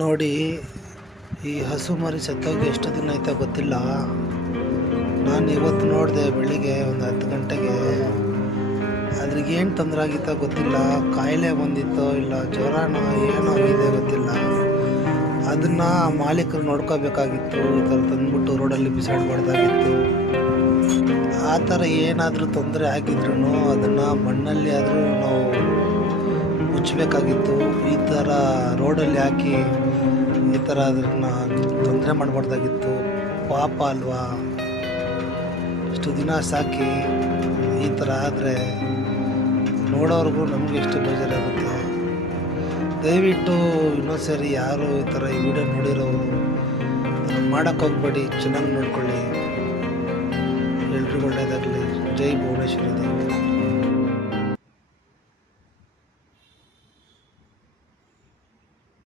ನೋಡಿ, ಈ ಹಸು ಮರಿ ಸತ್ತೋಗಿ ಎಷ್ಟು ದಿನ ಆಯ್ತಾ ಗೊತ್ತಿಲ್ಲ. ನಾನು ಇವತ್ತು ನೋಡಿದೆ ಬೆಳಿಗ್ಗೆ ಒಂದು 10 ಗಂಟೆಗೆ. ಅದ್ರಿಗೇನು ತೊಂದರೆ ಆಗಿತ್ತೋ ಗೊತ್ತಿಲ್ಲ, ಕಾಯಿಲೆ ಬಂದಿತ್ತೋ ಇಲ್ಲ ಜ್ವರನೋ ಏನೋ ಆಗಿದೆ ಗೊತ್ತಿಲ್ಲ. ಅದನ್ನು ಮಾಲೀಕರು ನೋಡ್ಕೋಬೇಕಾಗಿತ್ತು. ಈ ಥರ ತಂದ್ಬಿಟ್ಟು ರೋಡಲ್ಲಿ ಬಿಸಾಡಬಾರ್ದಾಗಿತ್ತು. ಆ ಥರ ಏನಾದರೂ ತೊಂದರೆ ಆಗಿದ್ರು ಅದನ್ನು ಮಣ್ಣಲ್ಲಿ ಆದರೂ ನಾವು ಮುಚ್ಚಬೇಕಾಗಿತ್ತು. ಈ ಥರ ರೋಡಲ್ಲಿ ಹಾಕಿ ಈ ಥರ ಅದನ್ನು ತೊಂದರೆ ಮಾಡಬಾರ್ದಾಗಿತ್ತು. ಪಾಪ ಅಲ್ವಾ, ಇಷ್ಟು ದಿನ ಸಾಕಿ ಈ ಥರ ಆದರೆ ನೋಡೋರ್ಗೂ ನಮಗೆ ಎಷ್ಟು ಬೇಜಾರಾಗುತ್ತೆ. ದಯವಿಟ್ಟು ಇನ್ನೊಂದು ಸರಿ ಯಾರು ಈ ಥರ ಈ ವಿಡಿಯೋ ನೋಡಿರೋರು ಮಾಡೋಕ್ಕೆ ಹೋಗ್ಬೇಡಿ, ಚೆನ್ನಾಗಿ ನೋಡ್ಕೊಳ್ಳಿ. ಎಲ್ರಿಗೂ ಒಳ್ಳೆಯದಾಗಲಿ. ಜೈ ಭುವನೇಶ್ವರಿ ದೇವಿ.